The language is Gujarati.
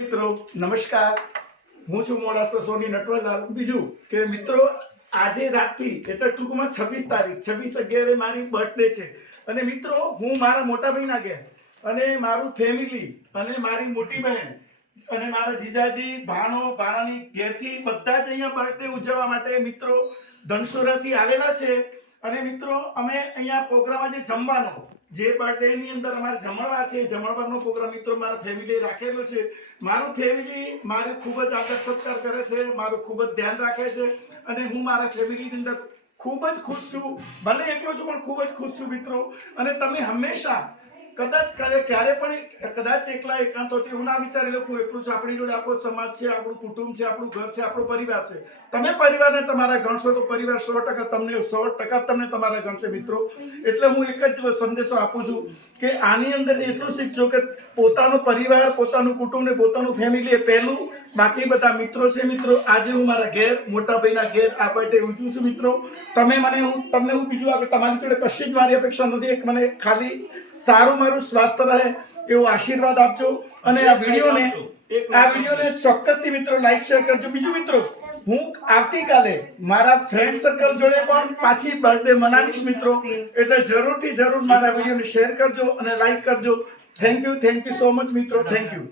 મિત્રો નમસ્કાર, હું છું મોડાસા સોની નટવરલાલ। બીજું કે મિત્રો આજે રાતથી એટલે ટૂંકમાં 26 તારીખ 26/11 મારી બર્થડે છે અને મિત્રો હું મારા મોટા ભાઈના ઘેર અને મારું ફેમિલી અને મારી મોટી બહેન અને મારા જીજાજી ભાણો ભાણાની ઘેરથી બધા જ અહીંયા બર્થડે ઉજવવા માટે મિત્રો ધનસુરાથી આવેલા છે। અને મિત્રો અમે અહીંયા પ્રોગ્રામ જે જમવાનો જે બર્થડે ની અંદર અમારે જમણવાર છે, જમણવારનો પ્રોગ્રામ મિત્રો મારા ફેમિલી રાખેલો છે। મારું ફેમિલી મારે ખૂબ જ આદર સત્કાર કરે છે, મારું ખૂબ જ ધ્યાન રાખે છે અને હું મારા ફેમિલીની અંદર ખૂબ જ ખુશ છું। ભલે એકલો છું પણ ખૂબ જ ખુશ છું મિત્રો। અને તમે હંમેશા કદાચ ક્યારે પણ કદાચ એકલા એકાંત હોય એવું ના વિચારી લો હું એકલું છું। આપણી જોડે આપણો સમાજ છે, આપણું કુટુંબ છે, આપણું ઘર છે, આપણો પરિવાર છે। તમે પરિવારને તમારા ગણશો તો પરિવાર 100% તમને 100% તમને તમારા ગણશે મિત્રો। એટલે હું એક જ સંદેશો આપું છું કે આની અંદર એટલું શીખજો કે પોતાનો પરિવાર, પોતાનું કુટુંબ ને પોતાનું ફેમિલી એ પહેલું, બાકી બધા મિત્રો છે મિત્રો। આજે હું મારા ઘેર મોટા ભાઈના ઘેર આ બર્થડે ઉજવું છું મિત્રો। તમને હું બીજું આગળ તમારી જોડે કશી જ મારી અપેક્ષા નથી, એક મને ખાલી સારું મારું સ્વાસ્થ્ય રહે એવો આશીર્વાદ આપજો અને આ વિડીયોને ચોક્કસથી મિત્રો લાઈક શેર કરજો। બીજું મિત્રો હું આવતીકાલે મારા ફ્રેન્ડ સર્કલ જોડે પણ પાછી બર્થડે મનાવીશ મિત્રો, એટલે જરૂર મારા વિડીયોને શેર કરજો અને લાઈક કરજો। થેન્ક યુ સો મચ મિત્રો, થેન્ક યુ।